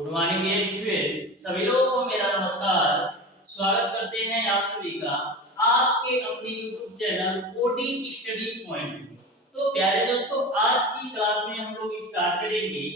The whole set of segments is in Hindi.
गुड मॉर्निंग डियर स्टूडेंट, सभी लोगों को मेरा नमस्कार। स्वागत करते हैं आप सभी का आपके अपने YouTube channel OD study point में। तो प्यारे दोस्तों, आज की क्लास में हम लोग स्टार्ट करेंगे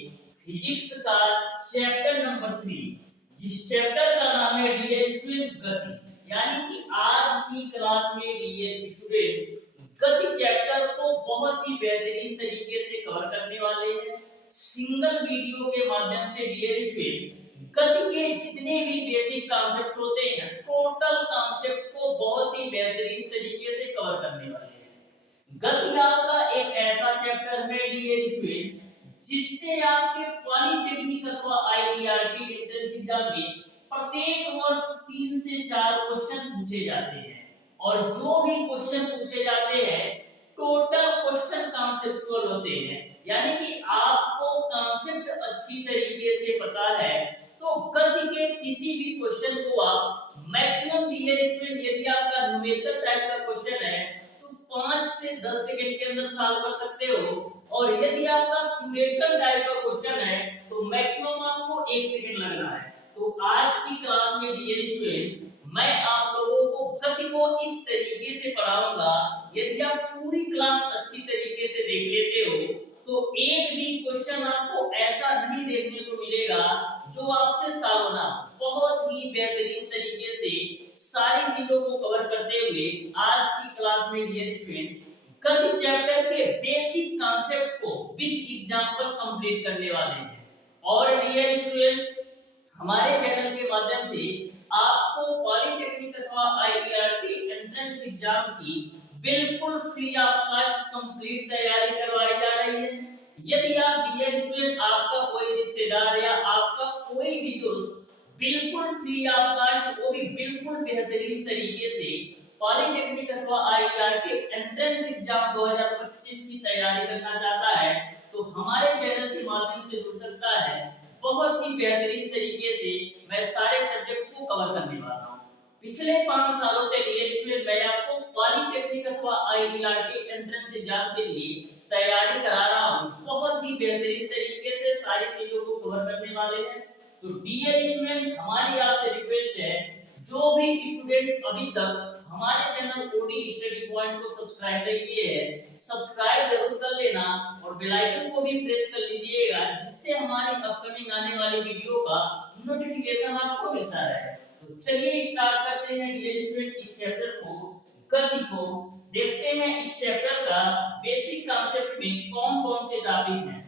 फिजिक्स का चैप्टर नंबर 3, जिस चैप्टर का नाम है डियर स्टूडेंट गति। यानी कि आज की क्लास में डियर स्टूडेंट गति चैप्टर को बहुत ही बेहतरीन तरीके से कवर करने वाले हैं। सिंगल वीडियो के माध्यम से डियर स्टूडेंट गति के जितने भी बेसिक कॉन्सेप्ट होते हैं, टोटल कॉन्सेप्ट को बहुत ही बेहतरीन तरीके से कवर करने वाले हैं। गति आपका एक ऐसा चैप्टर है डियर स्टूडेंट जिससे आपके पॉलिटेक्निक अथवा आईआईटी एंट्रेंस एग्जाम में प्रत्येक वर्ष 3 से 4 क्वेश्चन पूछे जाते हैं। और जो भी क्वेश्चन पूछे जाते हैं टोटल क्वेश्चन कॉन्सेप्चुअल होते हैं। यानी कि आपको कॉन्सेप्ट अच्छी तरीके से पता है तो गति के किसी भी क्वेश्चन को आप मैक्सिमम डियर स्टूडेंट, यदि आपका न्यूमेरिकल टाइप का क्वेश्चन है तो 5 से 10 सेकंड के अंदर सॉल्व कर सकते हो। और यदि आपका थ्योरेटिकल टाइप का क्वेश्चन है तो मैक्सिमम आपको 1 सेकंड लगना है। तो आज की क्लास में डियर स्टूडेंट मैं आप लोगों को गति को इस तरीके से पढ़ाऊंगा, यदि आप पूरी क्लास अच्छी तरीके से देख लेते हो तो एक भी क्वेश्चन आपको ऐसा नहीं देखने को मिलेगा जो आपसे सॉल्व ना। बहुत ही बेहतरीन तरीके से सारी चीजों को कवर करते हुए आज की क्लास में डियर स्टूडेंट गति चैप्टर के बेसिक कॉन्सेप्ट को विद एग्जांपल कंप्लीट करने वाले हैं। और डियर स्टूडेंट, हमारे चैनल के माध्यम से आपको पॉलिटेक्निक अथवा आईआईटी एंट्रेंस एग्जाम की बिल्कुल फ्री ऑफ कॉस्ट कंप्लीट तैयारी करवाई जा रही है। यदि आप डियर स्टूडेंट, आपका कोई रिश्तेदार या आपका कोई भी दोस्त बिल्कुल फ्री ऑफ कॉस्ट, वो भी बिल्कुल बेहतरीन तरीके से पॉलिटेक्निक अथवा आईआईटी एंट्रेंस एग्जाम 2025 की तैयारी करना चाहता है तो हमारे चैनल के माध्यम से जुड़ सकता है। बहुत ही बेहतरीन तरीके से मैं सारे सब्जेक्ट को कवर करने वाला हूं। पिछले 5 सालों से डियर स्टूडेंट मैं आपको पॉलिटेक्निक अथवा आईआईटी एंट्रेंस एग्जाम के लिए तैयारी करा रहा हूं। बहुत ही बेहतरीन तरीके से सारी चीजों को कवर करने वाले हैं। तो डियर स्टूडेंट, हमारी आपसे रिक्वेस्ट है, जो भी स्टूडेंट अभी तक हमारे चैनल ओडी स्टडी पॉइंट को सब्सक्राइब नहीं किए हैं, सब्सक्राइब जरूर कर लेना और बेल आइकन को भी प्रेस कर लीजिएगा, जिससे हमारी अपकमिंग आने वाली वीडियो का नोटिफिकेशन आपको मिलता रहे। तो चलिए स्टार्ट करते हैं डियर स्टूडेंट इस चैप्टर को, गति को। देखते हैं इस चैप्टर का बेसिक कॉन्सेप्ट में कौन-कौन से टॉपिक हैं।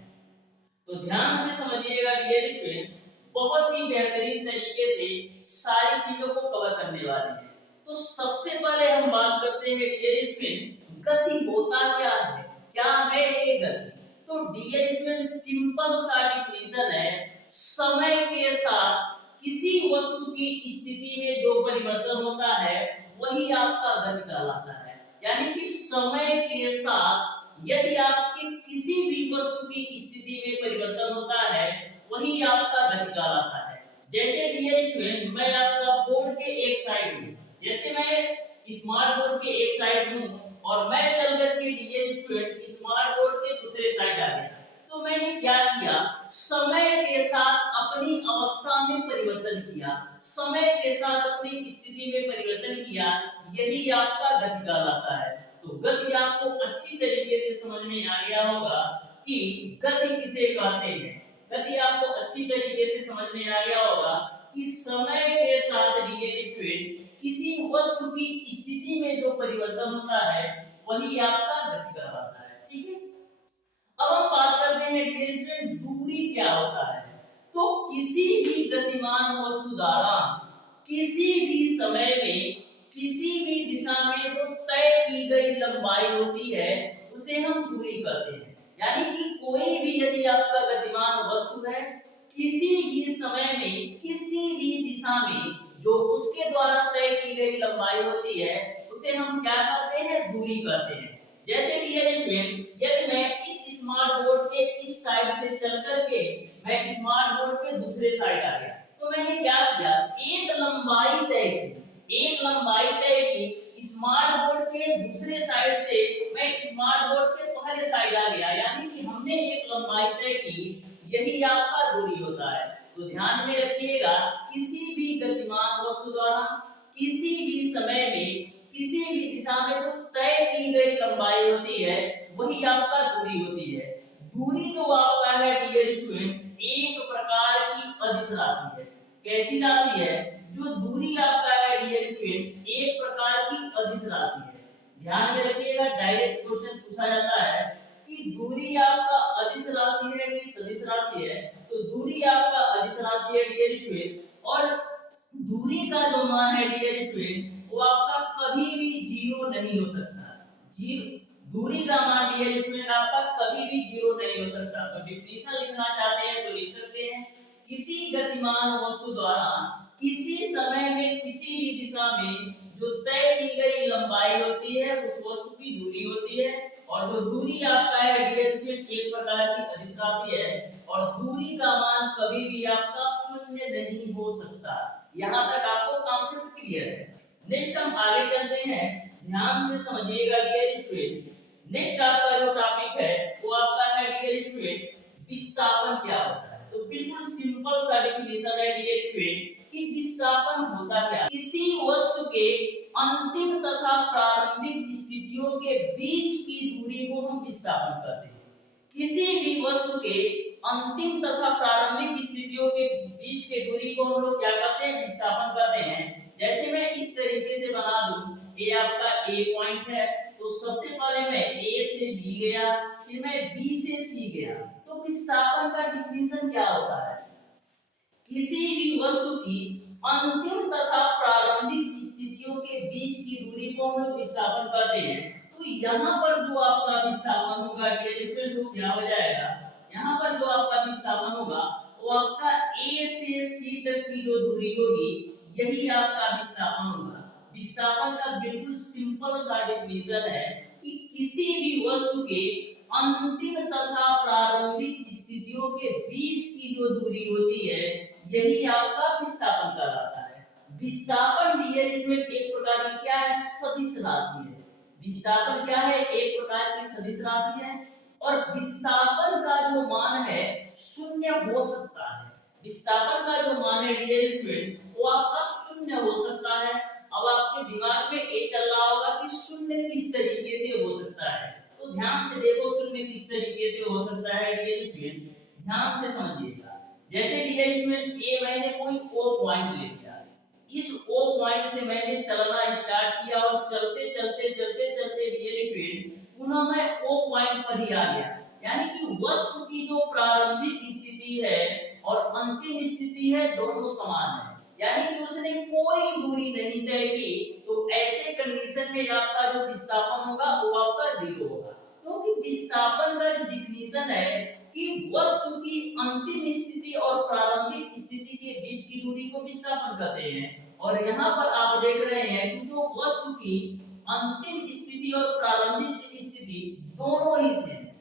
तो ध्यान से समझिएगा डियर स्टूडेंट, बहुत ही बेहतरीन तरीके से सारी चीजों को कवर करने वाले हैं। तो सबसे पहले हम बात करते हैं डियर स्टूडेंट, गति होता क्या है, क्या है ये गति। तो डियर स्टूडेंट, सिंपल सा डिफिनेशन है, समय के साथ किसी वस्तु की स्थिति में जो परिवर्तन होता है वही आपका गति कहलाता है। यानी कि समय के साथ यदि आपके किसी भी वस्तु की स्थिति में परिवर्तन होता है वही आपका गति कहलाता है। जैसे डियर स्टूडेंट, मैं आपका बोर्ड के एक साइड हूं, जैसे मैं स्मार्ट बोर्ड के एक साइड हूं और मैं चल करके डियर स्टूडेंट स्मार्ट बोर्ड के दूसरे साइड आ गया, तो मैंने क्या किया, समय के साथ अपनी अवस्था में परिवर्तन किया, समय के साथ अपनी स्थिति में परिवर्तन किया, यही आपका गति कहलाता है। तो गति आपको अच्छी तरीके से समझ में आ गया होगा कि गति किसे कहते हैं। गति आपको अच्छी तरीके से समझ में आ गया होगा कि समय के साथ डियर स्टूडेंट किसी वस्तु की स्थिति में जो परिवर्तन होता है वही आपका गति कहलाता है। ठीक है, अब हम बात करते हैं डियर स्टूडेंट, दूरी क्या होता है। तो किसी भी गतिमान वस्तु द्वारा किसी भी समय में किसी भी दिशा में जो तय की गई लंबाई होती है उसे हम दूरी कहते हैं। यानी कि कोई भी यदि आपका गतिमान वस्तु है, किसी भी समय में किसी भी दिशा में जो उसके द्वारा तय की गई लंबाई होती है उसे हम क्या कहते हैं, दूरी कहते हैं। जैसे डियर स्टूडेंट, यदि मैं इस स्मार्ट बोर्ड के इस साइड से चल करके मैं स्मार्ट बोर्ड के दूसरे साइड आ गया, तो मैंने क्या किया, एक लंबाई तय की, एक लंबाई तय की स्मार्ट बोर्ड के दूसरे साइड से मैं स्मार्ट बोर्ड के पहले साइड आ गया, यानी कि हमने एक लंबाई तय की, यही आपका दूरी होता है। तो ध्यान में रखिएगा, किसी भी गतिमान वस्तु द्वारा किसी भी समय में किसी भी दिशा में जो तय की गई लंबाई होती है वही आपका दूरी होती है। दूरी जो आपका है डियर स्टूडेंट एक प्रकार की अदिश राशि है। कैसी राशि है? जो दूरी आपका है डियर स्टूडेंट एक प्रकार की अदिश राशि है। ध्यान में रखिएगा, डायरेक्ट क्वेश्चन पूछा जाता है कि दूरी आपका अदिश राशि है कि सदिश राशि है। तो दूरी आपका अदिश राशि है डियर स्टूडेंट, और दूरी का जो मान है डियर स्टूडेंट वो आपका कभी भी जीरो नहीं हो सकता। जीरो दूरी का मान डियर स्टूडेंट आपका कभी भी जीरो नहीं हो सकता। तो डिफिनेशन लिखना चाहते हैं तो लिख सकते हैं, किसी गतिमान वस्तु द्वारा किसी समय में किसी भी दिशा में जो तय की गई लंबाई होती है उस वस्तु की दूरी होती है। और जो दूरी आपका है डियर स्टूडेंट एक प्रकार की अदिश राशि है, और दूरी का मान कभी भी आपका शून्य नहीं हो सकता। यहाँ तक आपको कॉन्सेप्ट क्लियर है। नेक्स्ट हम आगे चलते हैं, ध्यान से समझिएगा डियर स्टूडेंट। नेक्स्ट आपका जो टॉपिक है वो आपका है डियर स्टूडेंट विस्थापन क्या होता है। तो बिल्कुल सिंपल सा डेफिनेशन है डियर स्टूडेंट कि विस्थापन होता क्या है? किसी वस्तु के अंतिम तथा प्रारंभिक स्थितियों के बीच की दूरी को हम विस्थापन कहते हैं। किसी भी वस्तु के अंतिम तथा प्रारंभिक स्थितियों के बीच के दूरी को हम लोग क्या कहते हैं? विस्थापन कहते हैं। जैसे मैं इस तरीके से बना दूं, ये आपका ए पॉइंट है, तो सबसे पहले मैं ए से बी गया, फिर मैं बी से सी गया। तो विस्थापन का डिफिनेशन क्या होता है? किसी भी वस्तु की अंतिम तथा प्रारंभिक स्थितियों के बीच की दूरी को हम लोग विस्थापन कहते हैं। तो यहाँ पर जो आपका विस्थापन होगा डियर स्टूडेंट वो क्या हो जाएगा? यहाँ पर जो आपका विस्थापन होगा वो आपका ए से सी तक की जो दूरी होगी यही आपका विस्थापन होगा। विस्थापन का बिल्कुल सिंपल सा डेफिनेशन है कि किसी भी वस्तु के अंतिम तथा प्रारंभिक स्थितियों के बीच की जो दूरी होती है यही आपका विस्थापन कहलाता है। विस्थापन डियर स्टूडेंट एक प्रकार की क्या है? सदिश राशि है। विस्थापन क्या है? एक प्रकार की सदिश राशि है, और विस्थापन का जो मान है शून्य हो सकता है। विस्थापन का जो मान है डियर स्टूडेंट वो आपका शून्य हो सकता है। अब आपके दिमाग में ये चल रहा होगा कि शून्य किस तरीके से हो सकता है, तो ध्यान से देखो शून्य किस तरीके से हो सकता है डियर स्टूडेंट, ध्यान से समझिएगा। जैसे डियर स्टूडेंट ए मैंने कोई ओ पॉइंट ले लिया, इस ओ पॉइंट से मैंने चलना स्टार्ट किया और चलते चलते चलते चलते डियर स्टूडेंट पुनः मैं ओ पॉइंट पर ही आ गया। यानी कि वस्तु की जो प्रारंभिक स्थिति है और अंतिम स्थिति है दोनों समान है, यानी कि उसने कोई दूरी नहीं तय की। तो ऐसे कंडीशन में आपका जो विस्थापन होगा वो आपका जीरो होगा, क्योंकि विस्थापन का जो डिफिनेशन है कि वस्तु की अंतिम स्थिति और प्रारंभिक स्थिति के बीच की दूरी को विस्थापन कहते हैं। और यहाँ पर आप देख रहे हैं कि जो वस्तु की अंतिम स्थिति और प्रारंभिक स्थिति दोनों ही सेम है,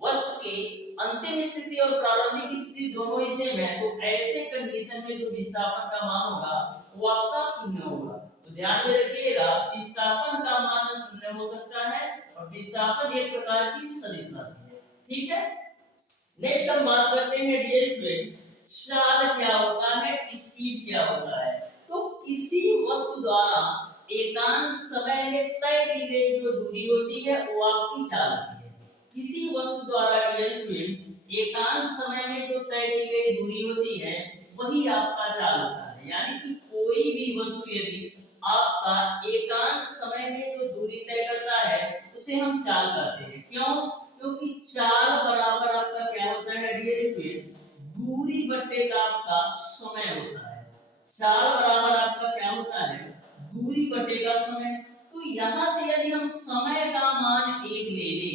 वस्तु की अंतिम स्थिति और प्रारंभिक स्थिति दोनों ही सेम है, तो ऐसे कंडीशन में जो विस्थापन का मान होगा वो आपका शून्य होगा। तो ध्यान में रखिएगा, विस्थापन का मान शून्य हो सकता है और विस्थापन एक प्रकार की सदिश राशि है। ठीक है, नेक्स्ट हम बात करते हैं डियर स्टूडेंट, चाल क्या होता है, स्पीड क्या होता है। तो किसी वस्तु द्वारा एकांक समय में तय की गई जो दूरी होती है वो आपकी चाल होती है। किसी वस्तु द्वारा डियर स्टूडेंट एकांक समय में जो तय की गई दूरी होती है वही आपका चाल होता है। यानी कि कोई भी वस्तु यदि आपका एकांक समय में जो दूरी तय करता है उसे हम चाल कहते हैं। क्यों? क्योंकि चाल बराबर आपका क्या होता है डियर स्टूडेंट, दूरी बटे का आपका समय होता है। चाल बराबर आपका क्या होता है, दूरी बटे का समय। तो यहाँ से यदि हम समय का मान एक ले ले,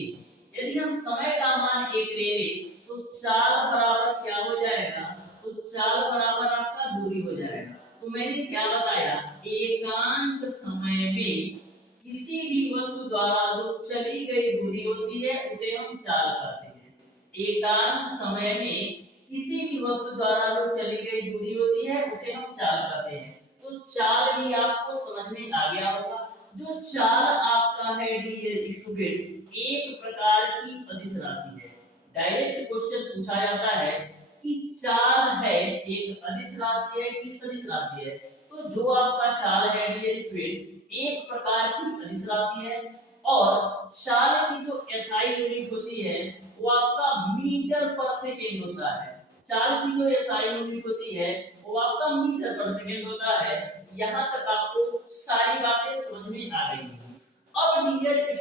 यदि हम समय का मान एक ले ले तो चाल बराबर क्या हो जाएगा, तो चाल बराबर आपका दूरी हो जाएगा। तो मैंने क्या बताया, एकांक समय में किसी भी वस्तु द्वारा जो चली गई दूरी होती है उसे हम चाल कहते हैं। एकांक समय में किसी भी वस्तु द्वारा जो चली गई दूरी होती है उसे हम चाल कहते हैं। तो चाल भी आपको समझ में आ गया होगा। जो चाल आपका है डियर स्टूडेंट एक प्रकार की अदिश राशि है। डायरेक्ट क्वेश्चन पूछा जाता है कि चाल है एक अदिश राशि है कि सदिश राशि है। तो जो आपका चाल है डियर स्टूडेंट एक प्रकार की अदिश राशि है और चाल की जो एसआई यूनिट होती है वो आपका मीटर पर सेकेंड होता है। चाल की जो एसआई यूनिट होती है वो आपका मीटर पर सेकेंड होता है। यहाँ तक आपको सारी बातें समझ में आ गई हैं। अब डियर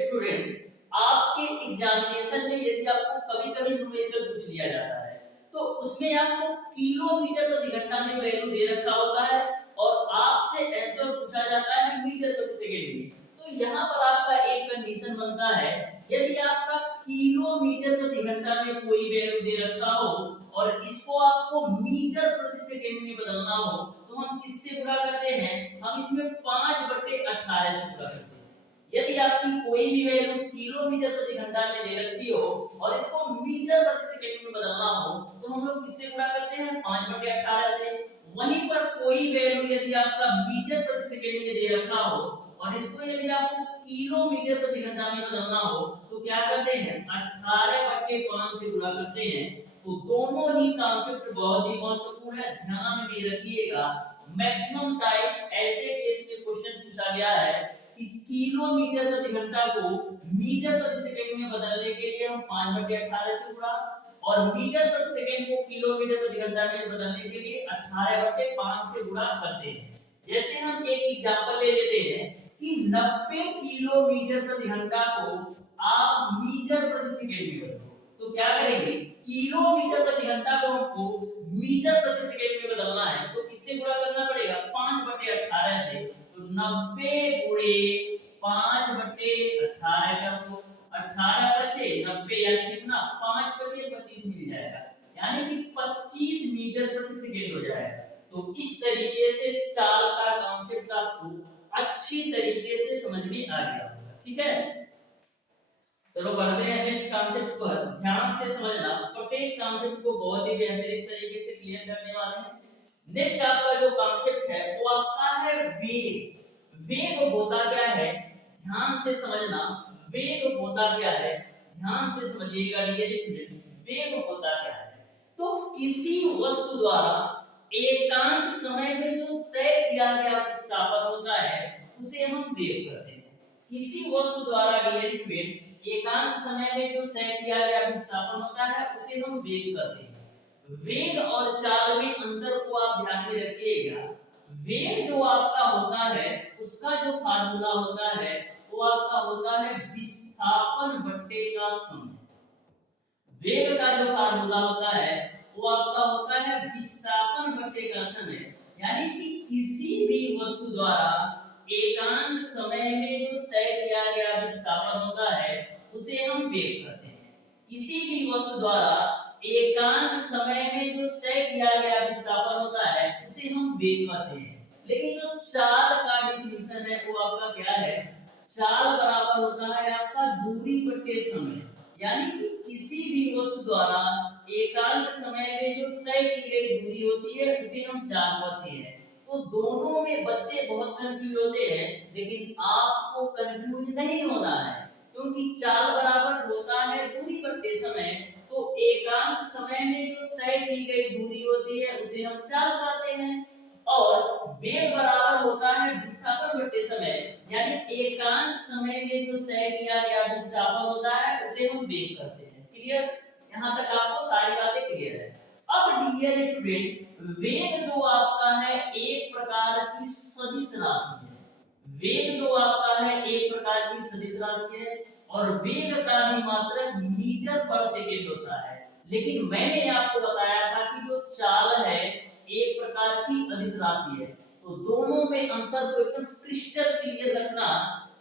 स्टूडेंट आपके एग्जामिनेशन में यदि आपको कभी-कभी न्यूमेरिकल पूछ लिया जाता है तो उसमें आपको किलोमीटर प्रति घंटा में वैल्यू दे रखा होता है और आपसे आंसर पूछा जाता है मीटर प्रति सेकंड में। तो यहाँ पर आपका एक कंडीशन बनता है यदि आपका किलोमीटर प्रति घंटा में कोई वैल्यू दे रखा हो और इसको आपको मीटर प्रति सेकंड में बदलना हो तो हम किससे गुणा करते हैं? हम इसमें 5/18 से गुणा करते हैं। यदि आपकी कोई भी वैल्यू किलोमीटर प्रति घंटा में दे रखी हो और इसको मीटर प्रति सेकंड में बदलना हो तो हम लोग किससे गुणा करते हैं? 5/18 से। वहीं पर कोई वैल्यू यदि आपका मीटर प्रति सेकंड में दे रखा हो और इसको यदि आपको किलोमीटर प्रति घंटा में बदलना हो तो क्या करते हैं? 18/5 से गुणा करते हैं। तो दोनों ही कॉन्सेप्ट बहुत ही महत्वपूर्ण है, ध्यान में रखिएगा। मैक्सिमम टाइम ऐसे केस में क्वेश्चन पूछा गया है कि किलोमीटर प्रति घंटा को मीटर प्रति सेकंड में बदलने के लिए हम 5/18 से गुणा और मीटर प्रति सेकंड को किलोमीटर प्रति घंटा में बदलने के लिए 18/5 से गुणा करते हैं। जैसे हम एक एग्जांपल ले लेते हैं कि 90 किलोमीटर प्रति घंटा को आप मीटर प्रति सेकंड में बदलो तो क्या करेंगे? किलोमीटर प्रति घंटा को हमको मीटर प्रति सेकंड में बदलना है तो किससे गुणा करना पड़ेगा? 5/18 से। तो 90 गुणे 5/18 कर दो, 18 बचे 90 यानी कितना? 5 बचे 25 मिल जाएगा, यानी कि 25 मीटर प्रति सेकंड हो जाएगा। तो इस तरीके से चाल का कॉन्सेप्ट आपको अच्छी तरीके से समझ में आ गया होगा, ठीक है। चलो बढ़ते हैं नेक्स्ट कॉन्सेप्ट पर। ध्यान से समझना, प्रत्येक कॉन्सेप्ट को बहुत ही बेहतरीन तरीके से क्लियर करने वाले हैं। नेक्स्ट आपका जो कॉन्सेप्ट है वो आपका है वेग। वेग होता क्या है? ध्यान से समझना, वेग होता क्या है? ध्यान से समझिएगा डियर स्टूडेंट, वेग होता क्या है? तो किसी वस्तु द्वारा एकांक समय में जो तय किया गया विस्थापन होता है उसे हम वेग कहते हैं। किसी वस्तु द्वारा डियर स्टूडेंट एकांक समय में जो तय किया गया विस्थापन होता है उसे हम वेग कहते हैं। वेग और चाल में अंतर को आप ध्यान में रखिएगा। वेग जो आपका होता है उसका जो फार्मूला होता है वो आपका होता है विस्थापन बट्टे का समय। वेग का जो फार्मूला होता है वो आपका होता है विस्थापन बट्टे का समय, यानी कि किसी भी वस्तु द्वारा एकांक समय में जो तय किया गया विस्थापन होता है उसे हम वेग कहते हैं। किसी भी वस्तु द्वारा एकांक समय में जो तय किया गया विस्थापन होता है उसे हम वेग कहते हैं। लेकिन जो चाल का डेफिनेशन है वो आपका क्या है? चाल बराबर होता है आपका दूरी बट्टे समय, यानी कि किसी भी वस्तु द्वारा एकांक समय में जो तय की गई दूरी होती है उसे हम चाल कहते हैं। तो दोनों में बच्चे बहुत कंफ्यूज होते हैं, लेकिन आपको कंफ्यूज नहीं होना है क्योंकि चाल बराबर होता है दूरी बट्टे समय। तो एकांक समय में जो तय की गई दूरी होती है उसे हम चाल कहते हैं और वेग बराबर होता है विस्थापन बट्टे समय, यानी एकांक समय में जो तय किया गया विस्थापन होता है उसे हम वेग कहते हैं। क्लियर? यहाँ तक आपको सारी बातें क्लियर है। अब डियर स्टूडेंट वेग जो आपका है एक प्रकार की सदिश राशि है। वेग जो आपका है एक प्रकार की सदिश राशि है और वेग का भी मात्रक मीटर पर सेकंड होता है। लेकिन मैंने आपको बताया था कि जो चाल है एक प्रकार की अदिश राशि है। तो दोनों में अंतर को एकदम क्रिस्टल क्लियर रखना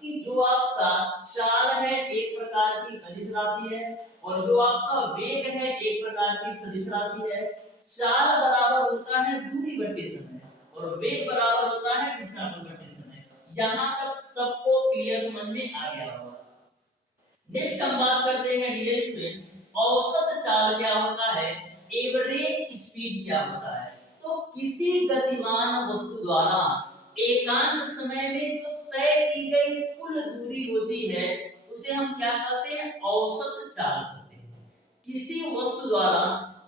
कि जो आपका चाल है एक प्रकार की अदिश राशि है और जो आपका वेग है एक प्रकार की सदिश राशि है। चाल बराबर होता है दूरी बट्टे समय और वेग बराबर होता है विस्थापन बट्टे समय। यहाँ तक सबको क्लियर समझ में आ गया होगा। नेक्स्ट हम बात करते हैं डियर स्टूडेंट, औसत चाल क्या होता है, एवरेज स्पीड क्या होता है। तो किसी गतिमान वस्तु द्वारा एकांक समय में जो तय की गई कुल दूरी होती है उसे हम क्या कहते हैं? औसत चाल कहते हैं। किसी वस्तु द्वारा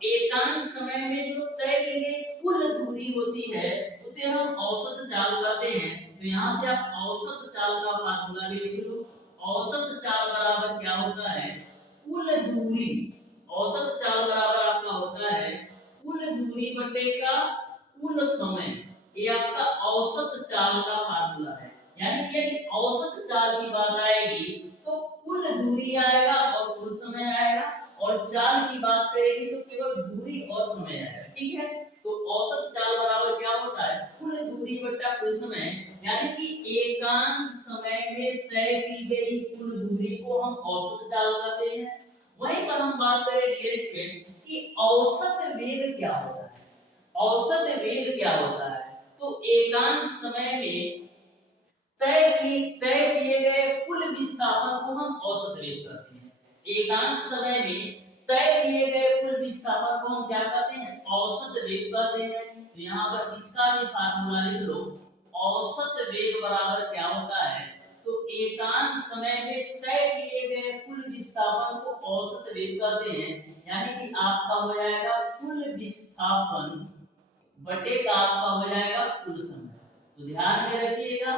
एकांक समय में जो तय की गई कुल दूरी होती है उसे हम औसत चाल कहते हैं। तो यहाँ से आप औसत चाल का फार्मूला भी लिख लो। औसत चाल बराबर क्या होता है? कुल दूरी। औसत चाल बराबर आपका होता है कुल दूरी बटे का कुल समय। ये आपका औसत चाल का फार्मूला है। यानी कि यदि औसत चाल की बात आएगी तो कुल दूरी आएगा और कुल समय आएगा, और चाल की बात करेगी तो केवल दूरी और समय आएगा। ठीक है, तो औसत चाल बराबर क्या होता है? कुल दूरी बटा कुल समय। यानी कि एकांक समय में तय की गई कुल दूरी को हम औसत चाल कहते हैं। वहीं पर हम बात करें डियर स्टूडेंट कि औसत वेग क्या होता है। औसत वेग क्या होता है? तो एकांक समय में तय किए गए कुल विस्थापन को हम औसत वेग कहते हैं। एकांक समय में तय किए गए कुल विस्थापन को हम क्या कहते हैं? औसत वेग कहते हैं। तो यहाँ पर इसका भी फार्मूला लिख लो। औसत वेग बराबर क्या होता है? तो एकांक समय में तय किए गए कुल विस्थापन को औसत वेग कहते हैं। यानी कि आपका हो जाएगा कुल विस्थापन बटे का आपका हो जाएगा कुल समय। तो ध्यान में रखिएगा,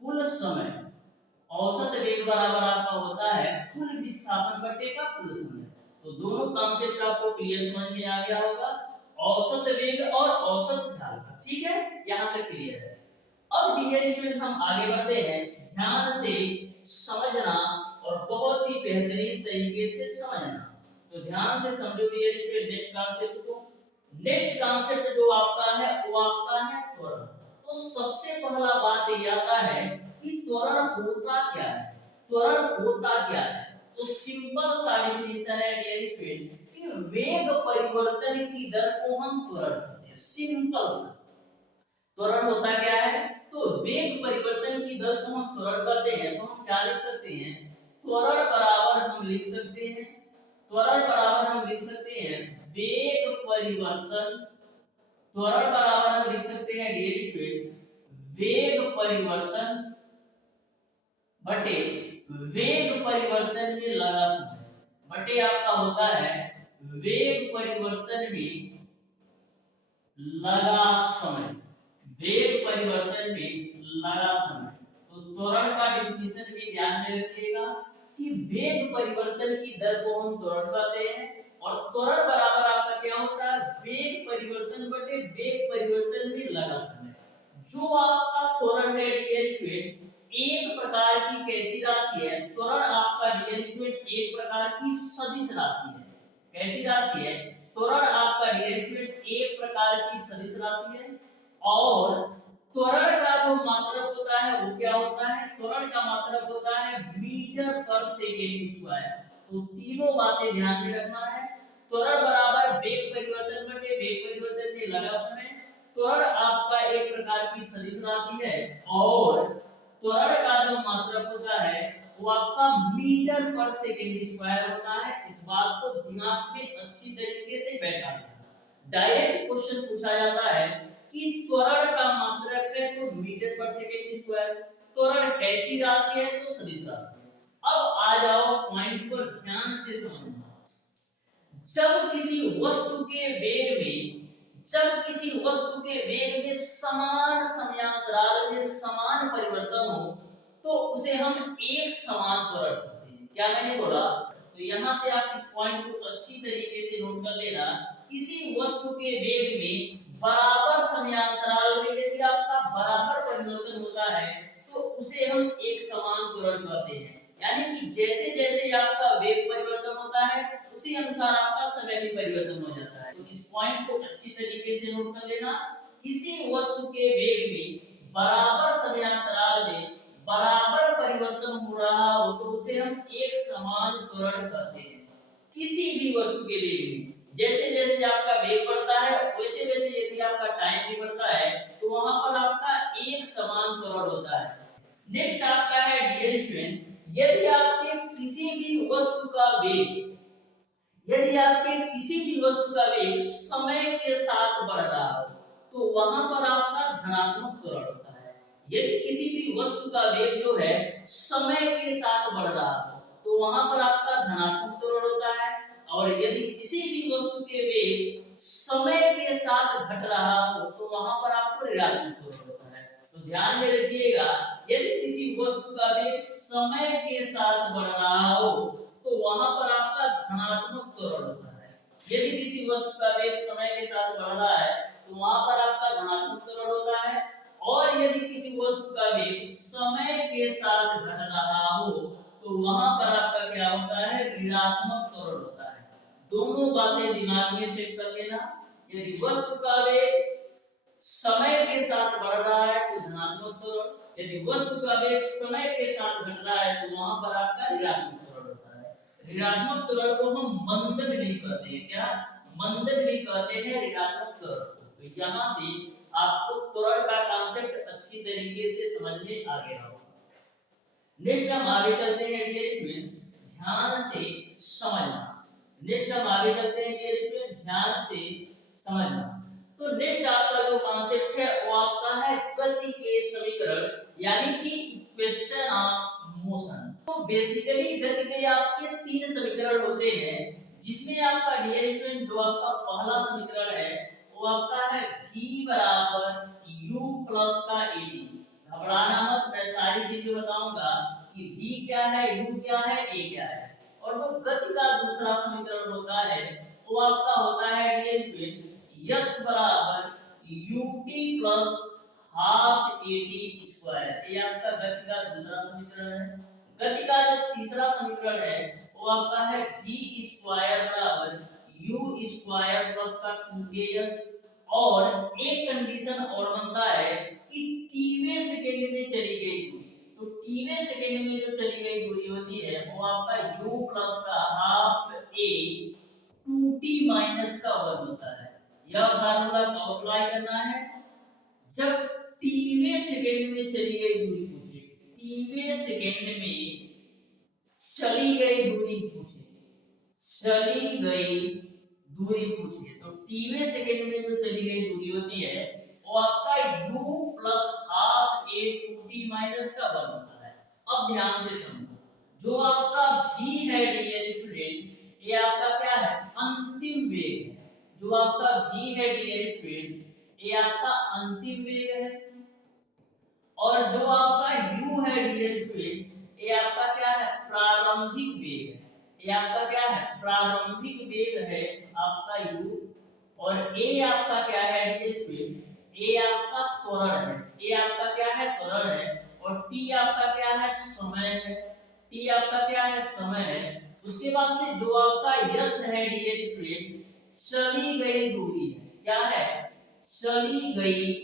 कुल समय औसत वेग बराबर आपका होता है कुल विस्थापन बटे का कुल समय। तो दोनों कॉन्सेप्ट आपको क्लियर समझ में आ गया होगा, औसत वेग और औसत चाल का। ठीक है, यहां तक क्लियर है। अब डियर स्टूडेंट हम आगे बढ़ते हैं। ध्यान से समझना और बहुत ही बेहतरीन तरीके से समझना। तो ध्यान से समझो डियर स्टूडेंट नेक्स्ट कॉन्सेप्ट को। नेक्स्ट कॉन्सेप्ट जो आपका है वो आपका है त्वरण। तो सबसे पहला बात ये आता है कि त्वरण होता क्या है? त्वरण होता क्या है? तो सिंपल सा डेफिनेशन है डियर स्टूडेंट कि वेग परिवर्तन की दर को हम त्वरण कहते हैं। सिंपल सा त्वरण होता क्या है? तो वेग परिवर्तन की दर को हम त्वरण कहते हैं। तो हम क्या लिख सकते हैं? त्वरण बराबर हम लिख सकते हैं, त्वरण बराबर हम लिख सकते हैं वेग परिवर्तन। त्वरण बराबर हम लिख सकते हैं डियर स्टूडेंट वेग परिवर्तन बटे वेग परिवर्तन में लगा समय बटे आपका होता है वेग परिवर्तन में लगा समय। वेग परिवर्तन में लगा समय। तो त्वरण का डेफिनेशन भी ध्यान में रखिएगा कि वेग परिवर्तन की दर को हम त्वरण कहते हैं, और त्वरण बराबर आपका क्या होता है? वेग परिवर्तन बटे वेग परिवर्तन में लगा समय। जो आपका त्वरण है डियर स्टूडेंट एक प्रकार की कैसी राशि है? त्वरण आपका डियर स्टूडेंट एक प्रकार की सदिश राशि है। कैसी राशि है? त्वरण आपका डियर स्टूडेंट एक प्रकार की सदिश राशि है। और त्वरण का जो मात्रक होता है वो क्या होता है? त्वरण का मात्रक होता है मीटर पर सेकेंड स्क्वायर। तो तीनों बातें ध्यान में रखना है। त्वरण बराबर वेग परिवर्तन बटे वेग परिवर्तन में लगा समय। त्वरण आपका एक प्रकार की सदिश राशि है, और त्वरण का जो मात्रक होता है वो आपका मीटर पर सेकेंड स्क्वायर होता है। इस बात को दिमाग में अच्छी तरीके से बैठा लेना। डायरेक्ट क्वेश्चन पूछा जाता है कि त्वरण का मात्रक है तो मीटर पर सेकेंड स्क्वायर, त्वरण कैसी राशि है? तो सदिश राशि है। अब आ जाओ पॉइंट पर ध्यान से समझना। जब किसी वस्तु के वेग में समान समयांतराल में समान परिवर्तन हो तो उसे हम एक समान त्वरण कहते हैं। क्या मैंने बोला? तो यहां से आप इस पॉइंट को अच्छी तरीके से नोट कर लेना। किसी वस्तु के वेग में बराबर समयांतराल में यदि आपका बराबर परिवर्तन होता है तो उसे हम एक समान त्वरण कहते हैं। यानी कि जैसे जैसे आपका वेग परिवर्तन होता है उसी अनुसार आपका समय भी परिवर्तन हो जाता है। तो इस पॉइंट को अच्छी तरीके से नोट कर लेना। किसी वस्तु के वेग में बराबर समयांतराल में बराबर परिवर्तन हो रहा हो तो उसे हम एक समान त्वरण कहते हैं। किसी भी वस्तु के वेग में जैसे जैसे आपका वेग बढ़ता है वैसे वैसे यदि आपका टाइम भी बढ़ता है तो वहां पर आपका एक समान त्वरण होता है। नेक्स्ट आपका है डियर स्टूडेंट, यदि आपके किसी भी वस्तु का वेग समय के साथ बढ़ रहा हो तो वहां पर आपका धनात्मक त्वरण होता है। यदि किसी भी वस्तु का वेग जो है समय के साथ बढ़ रहा हो तो वहां पर आपका धनात्मक त्वरण होता है। और यदि किसी भी वस्तु के वेग समय के साथ घट रहा हो तो वहां पर आपको ऋणात्मक त्वरण होता है। तो ध्यान में रखिएगा, यदि किसी वस्तु का वेग समय के साथ बढ़ रहा हो तो वहां पर आपका धनात्मक त्वरण होता है। यदि किसी वस्तु का वेग समय के साथ बढ़ रहा है तो वहां पर आपका धनात्मक त्वरण होता है, और यदि किसी वस्तु का वेग समय के साथ घट रहा हो तो वहां पर आपका क्या होता है, ऋणात्मक त्वरण होता है। दोनों बातें दिमाग में सेट कर लेना। यदि वस्तु का वेग समय के साथ बढ़ रहा है तो धनात्मक त्वरण, यदि वस्तु का वेग समय के साथ घट रहा है तो वहां पर आपका ऋणात्मक त्वरण होता है। ऋणात्मक त्वरण को हम मंदन भी कहते हैं। क्या? मंदन भी कहते हैं ऋणात्मक त्वरण को। तो यहां से आपको त्वरण का कांसेप्ट अच्छी तरीके से समझ में आ गया होगा। नेक्स्ट हम आगे चलते हैं डियर स्टूडेंट, ध्यान से समझना। नेक्स्ट हम आगे चलते हैं डियर स्टूडेंट, ध्यान से समझना। तो नेक्स्ट आपका जो कॉन्सेप्ट है वो आपका है गति के समीकरण, यानी कि इक्वेशन ऑफ मोशन। तो बेसिकली गति के आपके तीन समीकरण होते हैं, जिसमें आपका डियर स्टूडेंट जो आपका पहला समीकरण है वो आपका है v बराबर u प्लस का ad। घबराना मत, मैं सारी चीजें बताऊंगा कि v क्या है, u क्या है, a क्या है। और जो गति का दूसरा समीकरण होता है वो आपका होता है डियर स्टूडेंट s बराबर ut plus half ad square. ये आपका गति का दूसरा समीकरण है। गति का जो तीसरा समीकरण है वो आपका है v स्क्वायर बराबर u स्क्वायर प्लस का 2as। और एक कंडीशन और बनता है कि टीवें सेकंड में चली गई दूरी। तो टीवें सेकंड में जो चली गई दूरी होती है वो आपका u प्लस का हाफ a 2t माइनस का 1 होता है। यह फार्मूला को अप्लाई करना है जब टीवें सेकंड में चली गई दूरी पूछे। टीवें सेकंड में चली गई दूरी पूछे, चली गई दूरी पूछे, तो टीवें सेकंड में जो चली गई दूरी होती है वो आपका u plus half a 2t minus का 1 होता है। अब ध्यान से समझो, जो आपका v है डियर स्टूडेंट, ये आपका क्या है, अंतिम वेग है। जो आपका v है डियर स्टूडेंट, ये आपका अंतिम वेग है। और जो आपका u है डियर स्टूडेंट, ये आपका क्या है, प्रारंभिक वेग है। ये आपका क्या है, प्रारंभिक वेग है आपका u। और a आपका क्या है डियर स्टूडेंट, a आपका त्वरण है। a आपका क्या है, त्वरण है। और t आपका क्या है, समय है। t आपका क्या है, समय है। उसके बाद से जो आपका s है डियर स्टूडेंट, चली गई दूरी है। क्या है, चली गई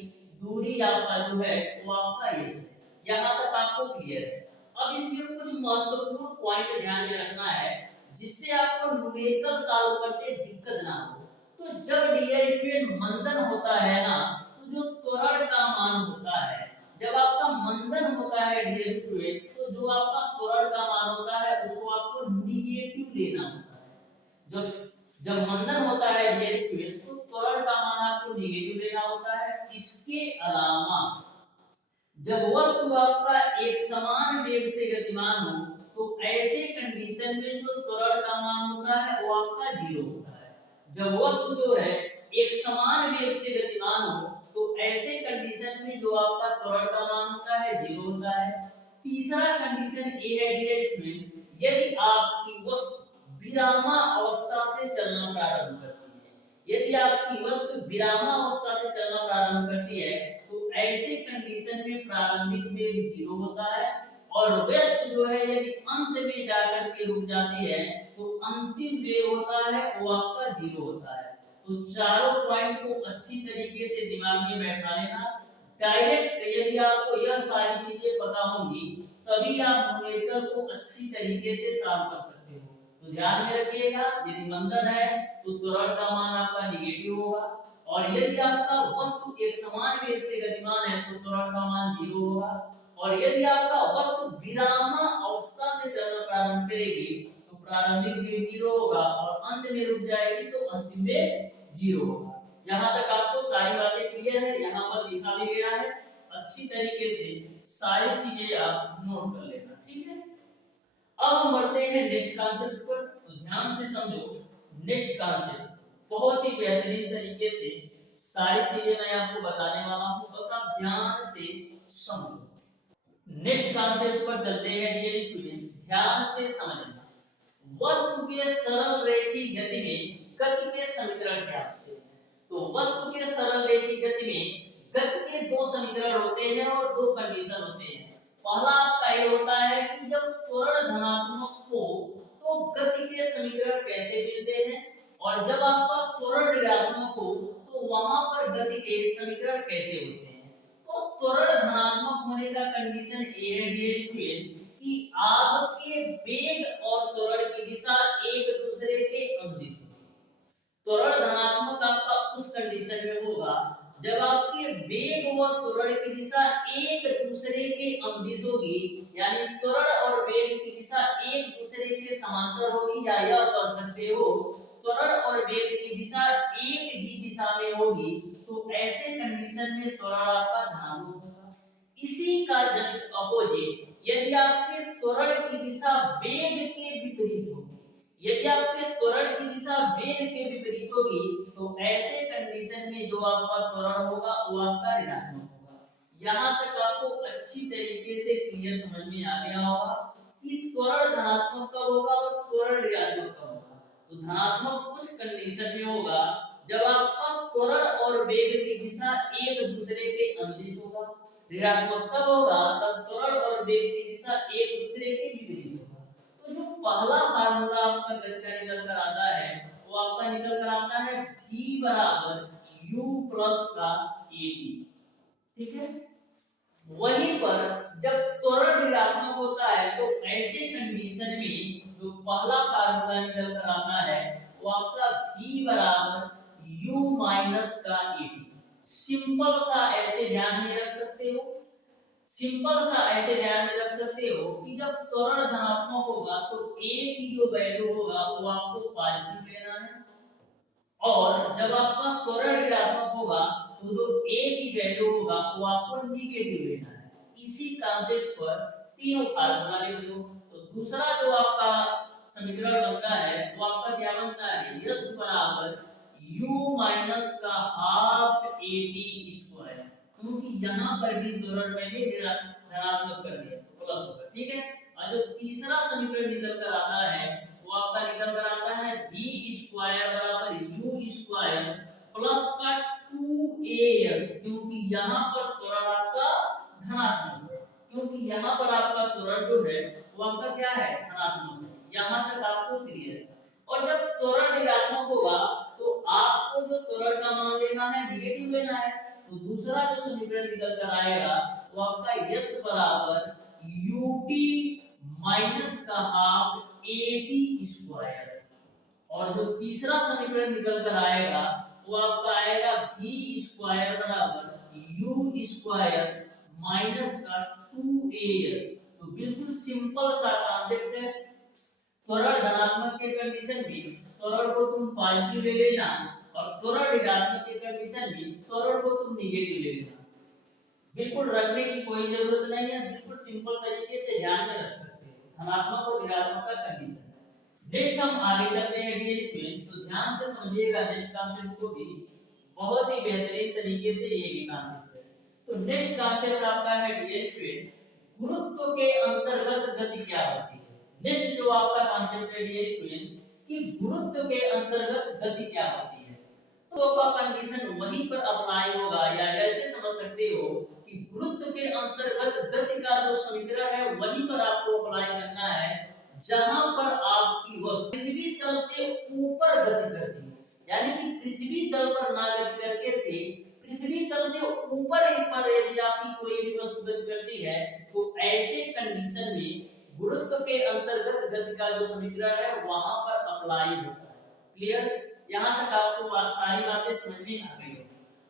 दूरी आपका जो है वो आपका s है। यहां तक आपको क्लियर है। अब इसमें कुछ महत्वपूर्ण पॉइंट ध्यान में रखना है जिससे आपको न्यूमेरिकल सॉल्व करते दिक्कत ना हो। तो जब डियर स्टूडेंट मंदन होता है ना, तो जो त्वरण का मान होता है, जब आपका मंदन होता है डियर स्टूडेंट, तो जो आपका त्वरण का मान होता है उसको आपको निगेटिव लेना होता है। जब जब मंदन होता है डियर स्टूडेंट तो त्वरण का मान आपको निगेटिव लेना होता है। इसके अलावा जब वस्तु आपका एक समान वेग से गतिमान हो तो ऐसे कंडीशन में जो त्वरण का मान होता है वो आपका 0 होता है। जब वस्तु जो है एक समान वेग से गतिमान हो तो ऐसे कंडीशन में जो आपका त्वरण का मान होता है 0 होता है। तीसरा कंडीशन ए है डियर स्टूडेंट, यदि आपकी वस्तु विरामावस्था से चलना प्रारंभ करती है, यदि आपकी वस्तु विरामावस्था से चलना प्रारंभ करती है तो ऐसे कंडीशन में प्रारंभिक वेग 0 होता है। और वस्तु जो है यदि अंत में जाकर के रुक जाती है तो अंतिम वेग होता है वो आपका 0 होता है। तो चारों पॉइंट को अच्छी तरीके से दिमाग में बैठा लेना। डायरेक्ट यदि आपको यह सारी चीजें पता होंगी तभी आप न्यूमेरिकल को अच्छी तरीके से सॉल्व कर सकते हो। तो ध्यान में रखिएगा, यदि मंदन है तो त्वरण का मान आपका निगेटिव होगा, और यदि आपका वस्तु एक समान वेग से गतिमान है तो त्वरण का मान 0 होगा। और यदि आपका वस्तु विरामावस्था से चलना प्रारंभ करेगी तो प्रारंभिक वेग 0 होगा और अंत में रुक जाएगी तो अंतिम वेग 0 होगा। यहाँ तक आपको सारी बातें क्लियर है, यहाँ पर लिखा भी गया है, अच्छी तरीके से सारी चीजें आप नोट कर लेना, ठीक है। अब हम बढ़ते हैं नेक्स्ट कॉन्सेप्ट पर। तो ध्यान से समझो, नेक्स्ट कॉन्सेप्ट बहुत ही बेहतरीन तरीके से सारी चीजें मैं आपको बताने वाला हूं, बस आप ध्यान से समझो। नेक्स्ट कॉन्सेप्ट पर चलते हैं डियर स्टूडेंट, ध्यान से समझना। वस्तु के सरल रेखीय गति में गति के समीकरण क्या होते हैं? तो वस्तु के सरल रेखीय गति में गति के दो समीकरण होते हैं और दो कंडीशन होते हैं। पहला आपका ये होता है कि जब त्वरण धनात्मक हो तो गति के समीकरण कैसे मिलते हैं, और जब आपका त्वरण ऋणात्मक हो तो वहां पर गति के समीकरण कैसे होते हैं। तो त्वरण धनात्मक होने का कंडीशन ए है डियर स्टूडेंट कि आपके वेग और त्वरण की दिशा एक दूसरे के अनुदिश होगी। त्वरण धनात्मक आपका उस कंडीशन में होगा जब आपके वेग और त्वरण की दिशा एक दूसरे के अनुदिश होगी, यानी त्वरण और वेग की दिशा एक दूसरे के समांतर होगी, या यह कह सकते हो त्वरण और वेग की दिशा एक ही दिशा में होगी, तो ऐसे कंडीशन में त्वरण आपका धनात्मक होगा। इसी का जस्ट अपोजिट यदि आपके त्वरण की दिशा वेग के विपरीत होगी, यदि आपके त्वरण की दिशा वेग के विपरीत होगी, तो ऐसे कंडीशन में जो आपका त्वरण होगा वो आपका ऋणात्मक होगा। यहाँ तक आपको अच्छी तरीके से क्लियर समझ में आ गया होगा कि त्वरण धनात्मक कब होगा और त्वरण ऋणात्मक कब होगा। तो धनात्मक उस कंडीशन में होगा जब आपका त्वरण और वेग की दिशा एक दूसरे के अनुदिश होगा। ऋणात्मक तब होगा तब त्वरण और वेग की दिशा एक दूसरे के विपरीत होगा। तो जो पहला फार्मूला आपका गति का निकल कर आता है वो आपका निकल कर आता है v बराबर u प्लस का at, ठीक है। वहीं पर जब त्वरण ऋणात्मक होता है तो ऐसे कंडीशन में जो पहला फार्मूला निकल कर आता है वो आपका v बराबर u माइनस का at। सिंपल सा ऐसे ध्यान में रख सकते हो, सिंपल सा ऐसे ध्यान में रख सकते हो कि जब त्वरण धनात्मक होगा तो a की जो वैल्यू होगा वो आपको पॉजिटिव लेना है, और जब आपका त्वरण ऋणात्मक होगा तो जो a की वैल्यू होगा वो आपको निगेटिव लेना है। इसी कांसेप्ट पर तीनों फार्मूला लिख दो। तो दूसरा जो आपका समीकरण बनता है वो आपका क्या बनता है, s बराबर u माइनस का हाफ at स्क्वायर, क्योंकि यहाँ पर भी त्वरण मैंने धनात्मक कर दिया तो प्लस होगा, ठीक है। और जो तीसरा समीकरण निकल कर आता है वो आपका निकल कर आता है v स्क्वायर बराबर u स्क्वायर प्लस का 2as, क्योंकि यहाँ पर त्वरण आपका धनात्मक है, क्योंकि यहाँ पर आपका त्वरण जो है वो आपका क्या है, धनात्मक है। यहाँ तक आपको क्लियर है। और जब त्वरण ऋणात्मक होगा तो आपको जो त्वरण का मान लेना है नेगेटिव लेना है। तो दूसरा जो समीकरण निकल कर आएगा वो आपका s बराबर ut माइनस का हाफ at स्क्वायर, और जो तीसरा समीकरण निकल कर आएगा वो आपका आएगा v स्क्वायर बराबर u स्क्वायर माइनस का 2as। तो बिल्कुल सिंपल सा कॉन्सेप्ट है। त्वरण धनात्मक के कंडीशन में त्वरण को तुम पॉजिटिव ले लेना, और त्वरण ऋणात्मक के कंडीशन में त्वरण को तुम नेगेटिव ले लेना। बिल्कुल रखने की कोई जरूरत नहीं है, बिल्कुल सिंपल तरीके से ध्यान में रख सकते हो धनात्मक और ऋणात्मक का कंडीशन। नेक्स्ट हम आगे चलते हैं डियर स्टूडेंट, तो ध्यान से समझिएगा नेक्स्ट कॉन्सेप्ट को भी, बहुत ही बेहतरीन तरीके से ये भी कॉन्सेप्ट है। तो नेक्स्ट कॉन्सेप्ट आपका है डियर स्टूडेंट, गुरुत्व के अंतर्गत गति क्या होती है। नेक्स्ट जो आपका कॉन्सेप्ट है डियर स्टूडेंट कि गुरुत्व के अंतर्गत गति क्या होती है। तो आपका कंडीशन वहीं पर अप्लाई होगा, या ऐसे समझ सकते हो कि गुरुत्व के अंतर्गत गति का जो समीकरण है वहीं पर आपको अप्लाई करना है जहां पर आपकी वस्तु पृथ्वी तल से ऊपर गति करती है, यानी कि पृथ्वी तल पर ना गति करके पृथ्वी तल से ऊपर पर यदि आपकी कोई भी वस्तु गति करती है तो ऐसे कंडीशन में गुरुत्व के अंतर्गत गति का जो समीकरण है वहां पर अप्लाई होता है। क्लियर, यहाँ तक आपको सारी बातें समझ में आ गई हो।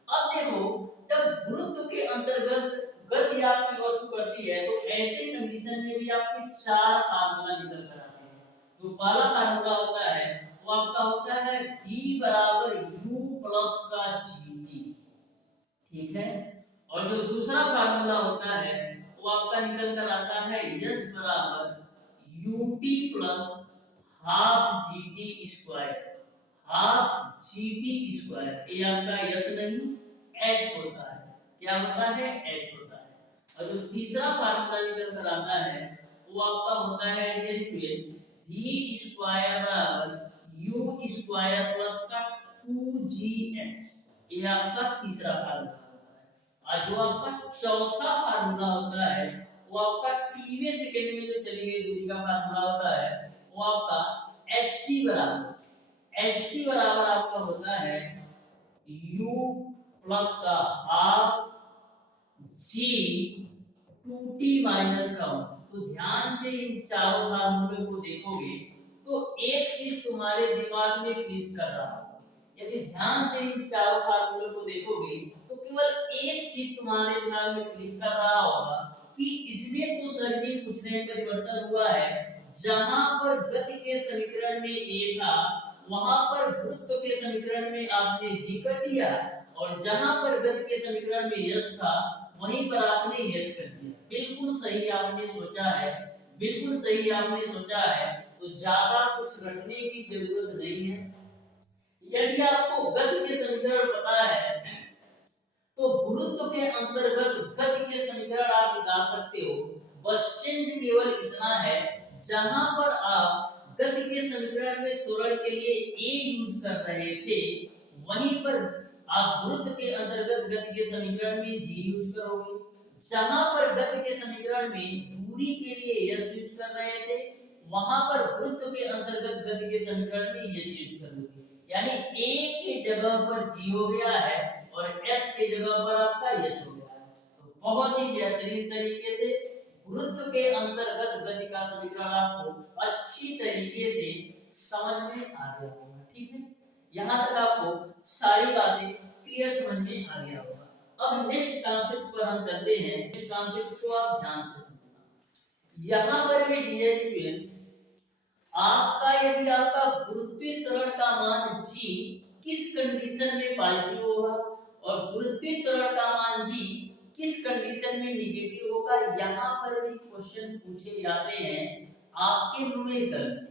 अब देखो, जब गुरुत्व के अंतर्गत गति आपकी वस्तु करती है तो ऐसे कंडीशन में भी आपके चार फार्मूला निकल कर आते हैं। जो पहला फार्मूला होता है वो आपका होता है v बराबर u प्लस का gt, ठीक है। और जो दूसरा फार्मूला होता है वो आपका निकल कर आता है s बराबर ut plus half gt square. Half GT²। ये आपका यस नहीं एच होता है। क्या होता है? एच होता है। और जो तीसरा फार्मूला निकल कर आता है वो आपका होता है डियर स्टूडेंट V² बराबर U² प्लस का 2GH। ये आपका तीसरा फार्मूला होता है। और जो आपका चौथा फार्मूला होता है वो आपका टीवे सेकंड में जो चली गई दूरी का फार्मूला होता है वो आपका HT बराबर आपका होता है U प्लस का हाफ G 2T माइनस का 1। तो ध्यान से इन चारों फार्मूले को देखोगे तो एक चीज तुम्हारे दिमाग में क्लिक कर रहा होगा। यदि ध्यान से इन चारों फार्मूले को देखोगे तो केवल एक चीज तुम्हारे दिमाग में क्लिक कर रहा होगा कि इसमें तो सर जी कुछ नहीं परिवर्तन हुआ है। जहां पर गति के समीकरण में ए था वहां पर गुरुत्व के समीकरण में आपने जी कर दिया, और जहां पर गति के समीकरण में यश था वहीं पर आपने यश कर दिया। बिल्कुल सही आपने सोचा है, बिल्कुल सही आपने सोचा है। तो ज्यादा कुछ रटने की जरूरत नहीं है। यदि आपको गति के समीकरण पता है तो गुरुत्व के अंतर्गत गति के समीकरण आप निकाल सकते हो। बस चेंज केवल इतना है, जहां पर आप गति के समीकरण में त्वरण के लिए a यूज कर रहे थे वहीं पर आप गुरुत्व के अंतर्गत गति के समीकरण में g यूज करोगे। जहां पर गति के समीकरण में दूरी के लिए s यूज कर रहे थे वहां पर गुरुत्व के अंतर्गत गति के समीकरण में h यूज करोगे। यानी a के जगह पर g हो गया है और s के जगह पर आपका h हो गया है। तो बहुत ही बेहतरीन तरीके से गुरुत्व के अंतर्गत गति का समीकरण आपको अच्छी तरीके से समझ में आ गया होगा। ठीक है, यहाँ तक आपको सारी बातें क्लियर समझ में आ गया होगा। अब नेक्स्ट कॉन्सेप्ट पर हम चलते हैं। नेक्स्ट कॉन्सेप्ट को आप ध्यान से सुनना। यहाँ पर भी डियर स्टूडेंट आपका यदि आपका गुरुत्वीय त्वरण का मान g किस कंडीशन में पॉजिटिव होगा और गुरुत्वीय त्वरण का मान g किस कंडीशन में नेगेटिव होगा, यहाँ पर भी क्वेश्चन पूछे जाते हैं आपके न्यूमेरिकल में।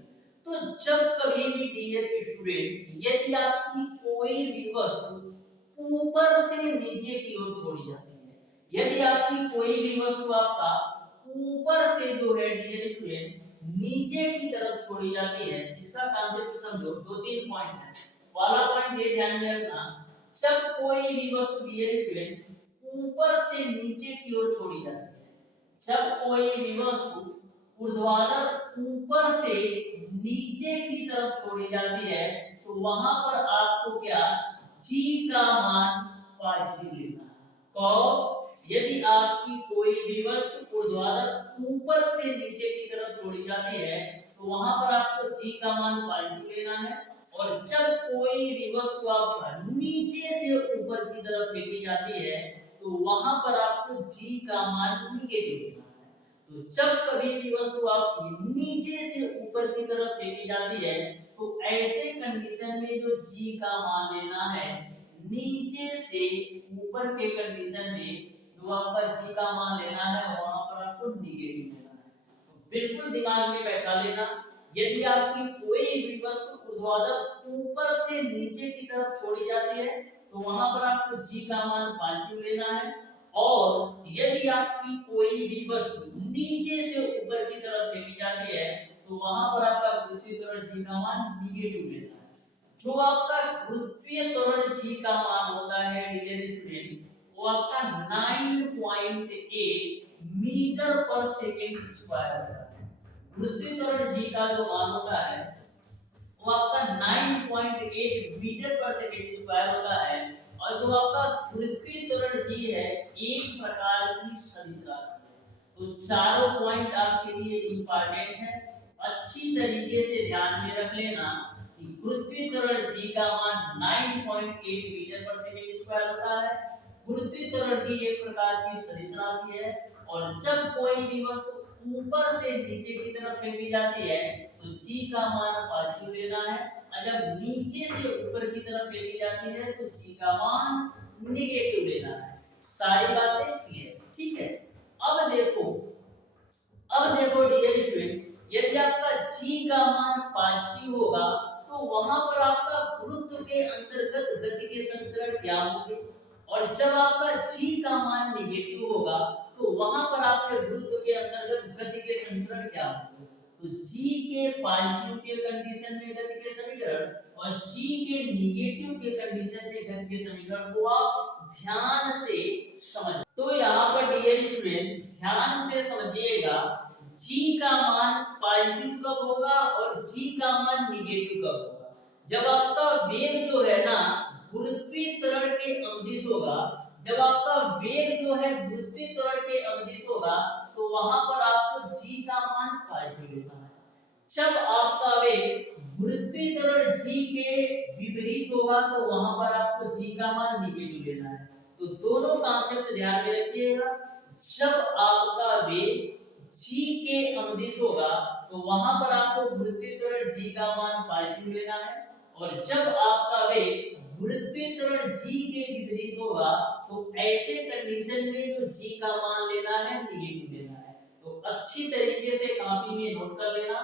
तो जब कभी भी डियर स्टूडेंट यदि आपकी कोई भी वस्तु ऊपर से नीचे की ओर छोड़ी जाती है, यदि आपकी कोई भी वस्तु आपका ऊपर से जो है डियर स्टूडेंट नीचे की तरफ छोड़ी जाती है, इसका कांसेप्ट समझो। दो तीन पॉइंट है। पहला पॉइंट ये ध्यान में रखना, जब कोई भी वस्तु डियर स्टूडेंट ऊपर से नीचे की ओर छोड़ी जाती है, जब कोई भी वस्तु ऊर्ध्वाधर ऊपर से नीचे की तरफ छोड़ी जाती है तो वहां पर आपको क्या g का मान पॉजिटिव लेना है। तो यदि आपकी कोई भी वस्तु ऊर्ध्वाधर ऊपर से नीचे की तरफ छोड़ी जाती है तो वहां पर आपको g का मान पॉजिटिव लेना है, और जब कोई भी वस्तु आपका नीचे से ऊपर की तरफ फेंकी जाती है तो वहां पर आपको g का मान नेगेटिव लेना है। तो जब कभी भी वस्तु आपकी नीचे से ऊपर की तरफ फेंकी जाती है तो ऐसे कंडीशन में जो g का मान लेना है, नीचे से ऊपर के कंडीशन में जो आपका g का मान लेना है वहां पर आपको नेगेटिव लेना है। तो बिल्कुल दिमाग में बैठा लेना, यदि आपकी कोई भी वस्तु ऊर्ध्वाधर ऊपर से नीचे की तरफ छोड़ी जाती है तो वहां पर आपको g का मान पॉजिटिव लेना है, और यदि आपकी कोई भी वस्तु नीचे से ऊपर की तरफ फेंकी जाती है तो वहां पर आपका गुरुत्वीय त्वरण g का मान नेगेटिव लेना है। जो आपका गुरुत्वीय त्वरण g का मान होता है डियर स्टूडेंट वो आपका 9.8 मीटर पर सेकंड स्क्वायर होता है। गुरुत्वीय त्वरण g का जो मान होता है वो आपका 9.8 मीटर पर सेकंड स्क्वायर होता है, और जो आपका गुरुत्वीय त्वरण g है एक प्रकार की सदिश राशि है। तो चारों पॉइंट आपके लिए इंपॉर्टेंट है, अच्छी तरीके से ध्यान में रख लेना कि गुरुत्वीय त्वरण g का मान 9.8 मीटर पर सेकंड स्क्वायर होता है। गुरुत्वीय त्वरण g एक प्रकार की सदिश राशि है, और जब कोई भी वस्तु ऊपर से नीचे की तरफ फेंकी जाती है तो g का मान पॉजिटिव लेना है, और जब नीचे से ऊपर की तरफ फेंकी जाती है तो g का मान नेगेटिव लेना है। सारी बातें क्लियर, ठीक है। अब देखो डियर स्टूडेंट, यदि आपका g का मान पॉजिटिव होगा तो वहां पर आपका गुरुत्व के अंतर्गत गति के समीकरण क्या होंगे, और जब आपका g का मान निगेटिव होगा तो वहां पर आपके गुरुत्व के अंतर्गत गति के समीकरण क्या होंगे। तो g के पॉजिटिव के कंडीशन में गति के समीकरण और g के निगेटिव के कंडीशन में गति के समीकरण को आप ध्यान से समझ। तो यहाँ पर डियर स्टूडेंट ध्यान से समझिएगा, g का मान पॉजिटिव कब होगा और g का मान निगेटिव कब होगा। जब आपका वेग जो है ना गुरुत्वीय त्वरण के अनुदिश होगा, जब आपका वेग जो है गुरुत्वीय त्वरण के अनुदिश होगा तो वहां पर आपको g का मान पॉजिटिव लेना है। जब आपका वेग गुरुत्वीय त्वरण g के विपरीत होगा तो वहां पर आपको g का मान निगेटिव लेना है। तो दोनों कॉन्सेप्ट ध्यान में रखिएगा। जब आपका वेग g के अनुदिश होगा तो वहां पर आपको गुरुत्वीय त्वरण g का मान पॉजिटिव लेना है, और जब आपका वेग गुरुत्वीय त्वरण g के विपरीत होगा तो ऐसे कंडीशन में जो g का मान लेना है निगेटिव लेना है। तो अच्छी तरीके से कॉपी में नोट कर लेना,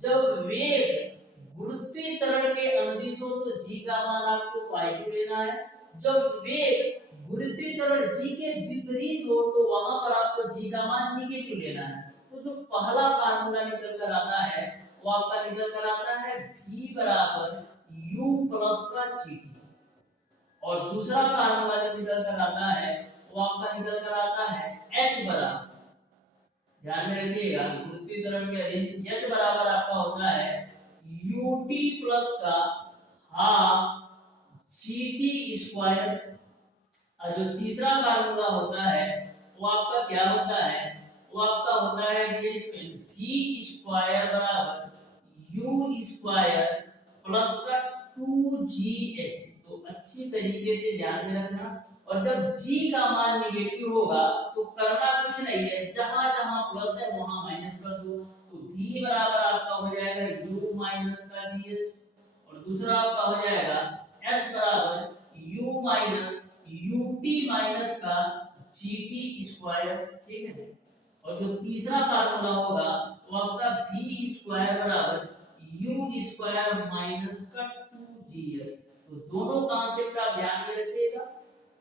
जब वेग गुरुत्वीय त्वरण के अनुदिश हो तो g का मान आपको पॉजिटिव लेना है, जब वेग गुरुत्वीय त्वरण g के विपरीत हो तो वहां पर आपको g का मान निगेटिव लेना है। तो जो पहला फार्मूला निकल कर आता है वो आपका निकल कर आता है v बराबर u प्लस का gt, और दूसरा फार्मूला जो निकल कर आता है वो आपका निकल कर आता है h बराबर, ध्यान में रखिएगा गुरुत्वीय त्वरण के अधीन h बराबर आपका होता है ut प्लस का हाफ gt स्क्वायर, और जो तीसरा फार्मूला होता है वो आपका क्या होता है, वो आपका होता है डियर स्टूडेंट v स्क्वायर बराबर u स्क्वायर प्लस का 2gh। तो अच्छी तरीके से ध्यान में रखना, और जब g का मान निगेटिव होगा तो करना कुछ नहीं है, जहां जहां प्लस है वहां माइनस कर दो। तो v बराबर आपका हो जाएगा u माइनस का gh, और दूसरा आपका हो जाएगा s बराबर u माइनस ut माइनस का gt स्क्वायर, ठीक है। और जो तीसरा फार्मूला होगा वो आपका v स्क्वायर बराबर u स्क्वायर माइनस का 2gh। तो दोनों कॉन्सेप्ट आप ध्यान में रखिएगा,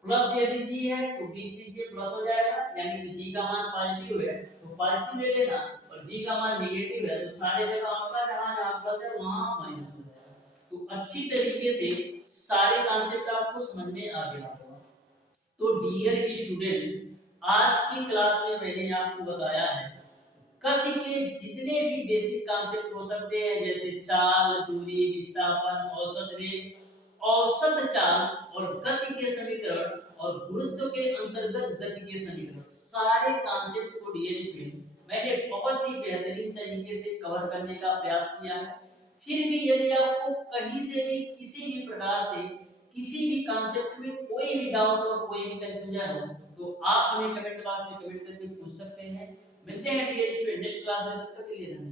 प्लस यदि g है तो b3 के प्लस हो जाएगा, यानी कि g का मान पॉजिटिव है तो पॉजिटिव ले लेना, और g का मान नेगेटिव है तो सारे जगह आपका जहां जहां प्लस है वहां माइनस हो जाएगा। तो अच्छी तरीके से सारे कॉन्सेप्ट आपको समझ में आ गया होगा। तो डियर स्टूडेंट आज की क्लास में मैंने आपको बताया है गति के जितने भी बेसिक कॉन्सेप्ट हो सकते हैं, जैसे चाल, दूरी, विस्थापन, औसत वेग, औसत चाल और गति के समीकरण और गुरुत्व के अंतर्गत गति के समीकरण, सारे कॉन्सेप्ट को डियर स्टूडेंट मैंने बहुत ही बेहतरीन तरीके से कवर करने का प्रयास किया है। फिर भी यदि आपको कहीं से भी किसी भी प्रकार से किसी भी कॉन्सेप्ट में कोई भी डाउट और कोई भी कंफ्यूजन हो तो आप हमें कमेंट बॉक्स में कमेंट करके पूछ सकते हैं। मिलते हैं डियर स्टूडेंट नेक्स्ट क्लास में, तब तक के लिए धन्यवाद।